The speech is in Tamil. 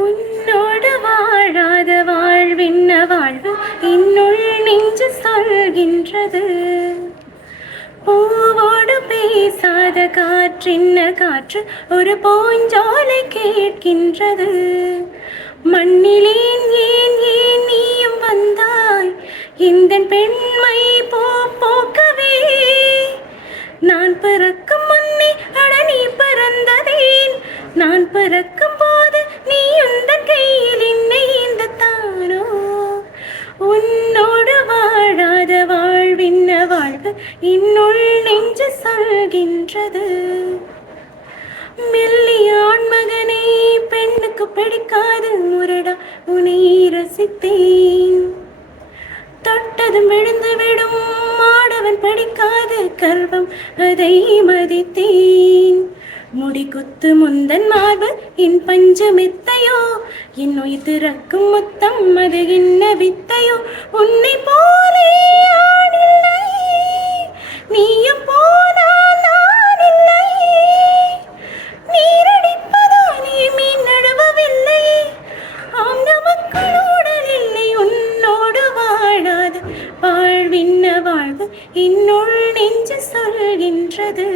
உன்னோடு வாழாத வாழ்வின்ன வாழ்வு என்னுள் நெஞ்சு சொல்கின்றது. பூவோடு பேசாத காற்றின்ன காற்று ஒரு பூஞ்சோலை கேட்கின்றது. மண்ணிலேன் ஏன் ஏன் நீயும் வந்தாய் இந்த பெண்மை போக்கவே. நான் பிறக்கும் முன்னே அட நீ பிறந்ததேன், நான் பிறக்கும் போது நீ உந்தன் கையில் என்னை இந்த தானோ. உன்னோடு வாழாத வாழ்வின்ன வாழ்வு என்னுள் நெஞ்சு சொல்கின்றது. மெல்லியான் மகனை பெண்ணுக்கு பிடிக்காது முரடா உன்னை ரசித்தேன். தொட்டதும் விழுந்து விடும் ஆடவன் படிக்காத கர்வம் அதை மதித்தேன். முடி குத்து முந்தன் மார்பு என் பஞ்சு மெத்தையோ, என் உயிர் திறக்கும் முத்தம் அது என்ன வித்தையோ. உன்னை போலே ஆணில்லை, நீயும் போனால் நான் இல்லை. நீரடிப்பதோ நீ மீன் நடுவவில்லை, ஆம் நமக்குள் உடல் இல்லை. உன்னோடு வாழாத வாழ்வின்ன வாழ்வு என்னுள் நெஞ்சு சொல்கின்றது.